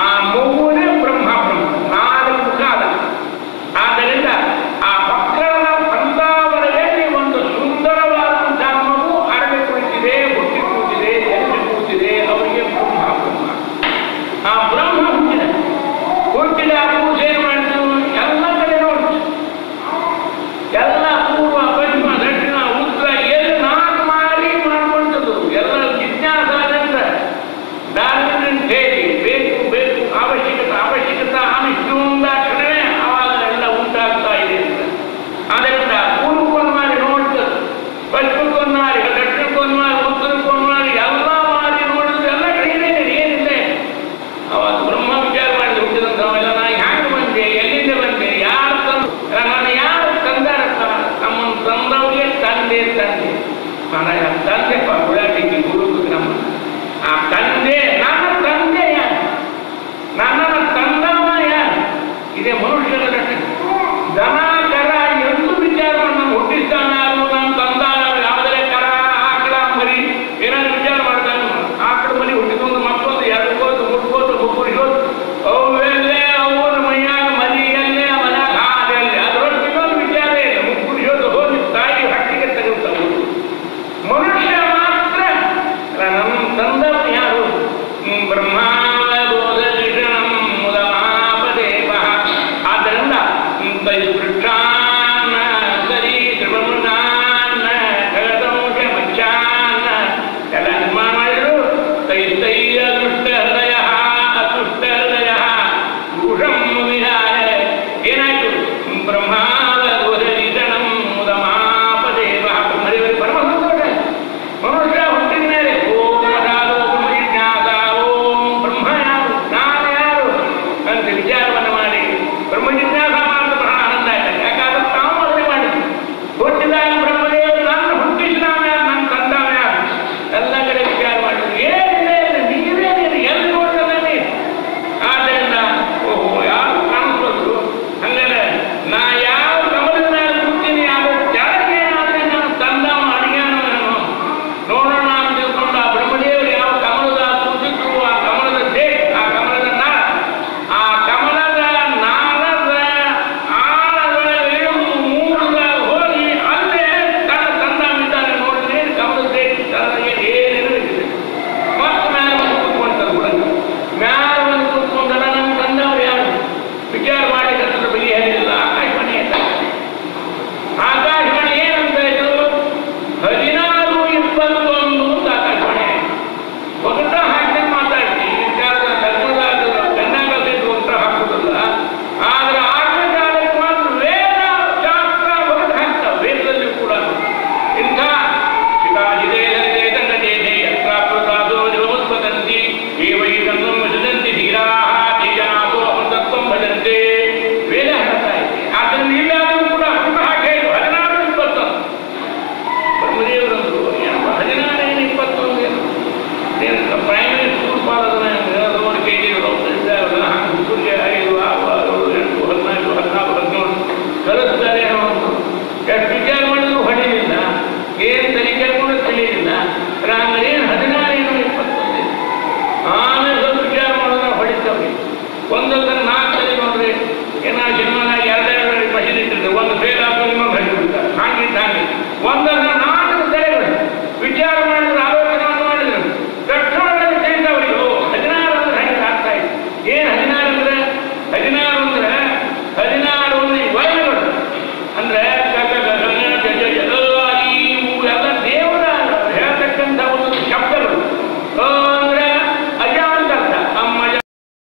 ಆ ಮಗುವೇ ಬ್ರಹ್ಮ ನಾಲ್ಕು ಕಾಲ. ಆದ್ದರಿಂದ ಆ ಮಕ್ಕಳನ್ನ ಪಂಚಾವರದಲ್ಲಿ ಒಂದು ಸುಂದರವಾದಂತಹ ಮಗು ಅರಳಿ ಕುಳಿತಿದೆ, ಹುಟ್ಟಿ ಕೂತಿದೆ, ಎಲ್ಲಿ ಕೂತಿದೆ, ಅವರಿಗೆ ಬ್ರಹ್ಮ ಆ ಬ್ರಹ್ಮ ಹುಟ್ಟಿದ ಪೂಜೆ ಮಾಡಿದ್ರು. ಎಲ್ಲ ಕಡೆ ನೋಡಿ, ಎಲ್ಲ ಪೂರ್ವ ಪಶ್ಚಿಮ ದಕ್ಷಿಣ ಉತ್ತರ ಎಲ್ಲಿ ನಾಲ್ಕು ಮಾಡಿ ಮಾಡುವಂಥದ್ದು ಎಲ್ಲ ಜಿಜ್ಞಾಸಾದಿಂದ ದಾರಿಯನ್ನು ಹೇಳಿ ಬೇಕು ಬೇಕು ಅವಶ್ಯಕತೆ ಅನಿಷ್ಟುಂದಾಕ್ಷಣವೇ ಆವಾಗ ಎಲ್ಲ ಉಂಟಾಗ್ತಾ ಇದೆ ಅಂತ. ಆದ್ದರಿಂದ ಪೂರ್ವಕ್ಕೊಂದು ಮಾಡಿ ನೋಡ್ತದೆ, ಪಶ್ಚಿಮಕ್ಕೊಂದು ಮಾಡಿ, ದಕ್ಷಿಣಕ್ಕೊಂದು ಮಾಡಿ, ಉತ್ತರಕ್ಕೊಂದು ಮಾಡಿ, ಎಲ್ಲ ಮಾಡಿ ನೋಡಿದ್ರು ಎಲ್ಲ ಕಡೆ ಏನಿದೆ. ಅವಾಗ ಬ್ರಹ್ಮ ವಿಚಾರ ಮಾಡಿದ್ರು, ಹುಟ್ಟಿದಂಥವೆಲ್ಲ ನಾನು ಹ್ಯಾಂಗೆ ಬಂದೆ, ಎಲ್ಲಿಂದ ಬಂದೆ, ಯಾರು ತಂದು ನಾನು ಯಾರು ತಂದಾರಪ್ಪ, ನಮ್ಮನ್ನು ತಂದವರಿಗೆ ತಂದೆ ನನ್ನ ತಂದೆ ಗುಳಾಟಿಗೆ ಹುಡುಗ ನಮ್ಮ ಆ ತಂದೆ ನನ್ನ ತಂದೆ ಯಾರು, ನನ್ನನ್ನು ತಂದವ ಯಾರು? ಇದೇ ಮನುಷ್ಯರ ಲಕ್ಷಣ. ದನ ಕರ ಎಂದು ವಿಚಾರ ಮಾಡಿ ನಾನು ಹುಟ್ಟಿಸ್ತಾನೆ ಯಾರು, ನಾನು ತಂದ ಯಾವುದೇ ಕರ ಆಕಳ ಮರಿ ಏನಾದ್ರು ವಿಚಾರ ಮಾಡ್ತಾನೆ. ಆಕಳ ಮರಿ ಹುಟ್ಟಿಕೊಂಡು ಮಕ್ಕಳು ಎಡ್ಕೋದು ಮುಟ್ಕೋದು ಮುಕ್ಕುರಿಸೋದು ಅವೆಲ್ಲೇ ಅವನ ಮೈಯಾಗ ಮರಿಯಲ್ಲೇ ಮನ್ಯಾಗ ಹಾದಲ್ಲೇ ಅದರೊಳಗೆ ಇನ್ನೊಂದು ವಿಚಾರ ಇಲ್ಲ. ಮುಕ್ಕುರಿಸೋದು ಹೋಗಿ ತಾಯಿ ಹಟ್ಟಿಗೆ ತಗೊಳ್ತಾವೆ. ಮನುಷ್ಯ ಮಾತ್ರ ನಮ್ಮ ತಂದವನು ಯಾರು? ಬ್ರಹ್ಮ ಆದ್ದರಿಂದ ವೃಕ್ಷಾನ್ನ ಸರಿ ಧ್ರುವಮೃಗಾನ್ನ ಖಗದಂಶ ಮಚ್ಚಾನ್ನ ಎಲ್ಲ ನಿರ್ಮಾಣ ಮಾಡಿದ್ರು. ತೈಸ್ತೈಯ ದುಷ್ಟ ಹೃದಯ ಅತುಷ್ಟ ಹೃದಯ ದೂಷಂ ವಿಹಾರ. ಏನಾಯ್ತು? ಬ್ರಹ್ಮಾವಧರಿಷಣಂ ಮುದಮಾಪದೇವ. ಪರಮ ಸಂತೋಷ. ಮನುಷ್ಯ ಹುಟ್ಟಿದ ಮೇಲೆ ಓಂ ಬ್ರಹ್ಮ ಜಿಜ್ಞಾಸ, ಓಂ ಬ್ರಹ್ಮ ಯಾರು, ನಾನು ಯಾರು ಅಂತ ವಿಚಾರವನ್ನು ಮಾಡಿ ಬ್ರಹ್ಮ ಜಿಜ್ಞಾಸ ಮಾಡಿದ ಬಹಳ ಆನಂದ ಆಯ್ತು. ಯಾಕಾದ್ರೆ ತಾವು ಮೊದಲೇ ಮಾಡಿದ್ವಿ. ಹುಟ್ಟಿದಾಗ ಬ್ರಹ್ಮದೇವರು ನಾನು ಹುಟ್ಟಿಸಿದವ ಯಾರು, ನನ್ನ ತಂದವ ಯಾರು, ಎಲ್ಲ ಕಡೆ ವಿಚಾರ ಮಾಡಿದ್ರು. ಏನಿದೆ ನೀವೇನಿದೆ ಎಲ್ಲಿ ನೋಡ್ತದೆ. ಆದ್ದರಿಂದ ಓಹೋ ಯಾರು ಕಾಣಿಸ್ಬೋದು. ಹಂಗಾರೆ ನಾ ಯಾವ ಕಮಲದ ಮೇಲೆ ಕೂತೀನಿ, ಅದು ಕೆಳಗೆ ಏನಾದ್ರೆ ನನ್ನ ತಂದವ ಅಡಿಗೆನವನು ನೋಡೋಣ ಅಂತ ತಿಳ್ಕೊಂಡು ಆ ಬ್ರಹ್ಮದೇವರು ಯಾವ ಕಮಲದ ಕೂತಿದ್ರು, ಆ ಕಮಲದ ಡೇಟ್, ಆ ಕಮಲದ ನಾಳ, ಆ ಕಮಲದ ನಾಳದ ಆಳದೊಳಗೆ ಇಳಿದು ಮೂಳದಾಗ ಹೋಗಿ ಅಲ್ಲೇ ತನ್ನ ತಂದವಿದ್ದಾನೆ ನೋಡಿದ್ರೆ ಕಮಲದ ಡೇಟ್ ತನಗೆ ಏನೇನು ಇದೆ. ಮತ್ತೆ ಮ್ಯಾಲೆ ಬಂದು ಕೂತ್ಕೊಳ್ತಾರೆ ಕೂಡ. ಮ್ಯಾಲೆ ಬಂದು ಕೂತ್ಕೊಂಡಾಗ ನನ್ನ ತಂದವರು ಯಾರು ವಿಚಾರ ಮಾಡಿ ಅದ್ರ ಬಗ್ಗೆ ಹೇಳಿಲ್ಲ. ಆಕಾಶವಾಣಿ ಅಂತ ಆಕಾಶವಾಣಿ ಏನಂತ ಇದ್ರು 16:21 ಅಂತ ಆಕಾಶವಾಣಿ ಒಗಟ ಹಾಕಿ ಮಾತಾಡ್ತೀವಿ. ವಿಚಾರದ ಕನ್ನಡದಲ್ಲಿ ಒಗಟ ಹಾಕೋದಲ್ಲ. ಆದ್ರೆ ಆಟದ ಕಾಲಕ್ಕೆ ಮಾತ್ರ ವೇದ ಶಾಸ್ತ್ರ ಒಗಟ ಹಾಕ್ತಾವೆ. ವೇದದಲ್ಲಿ ಕೂಡ ಇಂಥ ಶಿಕಾಜಿದೆ ಸಂಗತಿ ಯತ್ರಾಪ್ರಸಾದೋ ನಿವಸ್ಪದಂತಿ ಏವೈ ಗಂಗಂ ಭಜಂತಿ ಧೀರಾಃ ತೇಜನಾಸೋ ಅಮೃತತ್ವಂ ಭಜಂತೆ. ವೇದ ಹೇಳ್ತಾ ಇದೆ. ಆದ್ದರಿಂದ ಇಲ್ಲಾದರೂ ಕೂಡ ಹುಟ್ಟು ಹಾಕಿ 16:21 ಬ್ರಹ್ಮದೇವರಂದ್ರು. ಏನಪ್ಪ 16:21 ಏನು ಪ್ರೈಮರಿ ಸ್ಕೂಲ್ ಪಾಲದನ್ನ ನೋಡಿ ಕೇಳಿದ್ರು. ಸೂರ್ಯ 5, 6, 7, 8, 14, 16, 17 ಕಲಿಸ್ತಾರೆ. ಎಷ್ಟು ವಿಚಾರ ಮಾಡಿದ್ರು ಹೊಡಿಲಿಲ್ಲ. ಏನು ತಲೆ ಕೇಳ್ಕೊಂಡು ತಿಳಿಲಿಲ್ಲ. ಅಂದ್ರೆ ಏನು 16:21 ಆಮೇಲೆ ಸ್ವಲ್ಪ ವಿಚಾರ ಮಾಡೋದ್ರೆ ಹೊಡಿತಾವೆ. ಒಂದೊಂದು 4 ಸರಿ ನೋಡ್ರಿ ಏನಾದ್ರು ಸಿನಿಮಾದಾಗ 2 ಮಷೀನ್ ಇಟ್ಟಿರ್ತಾರೆ. ಒಂದು ಫೇಲ್ ಆದ್ಮೇಲೆ ಇನ್ನೊಂದು ಹಡಿಬಿಡ್ತಾರೆ. ಹಾಗೆ ಒಂದೊಂದು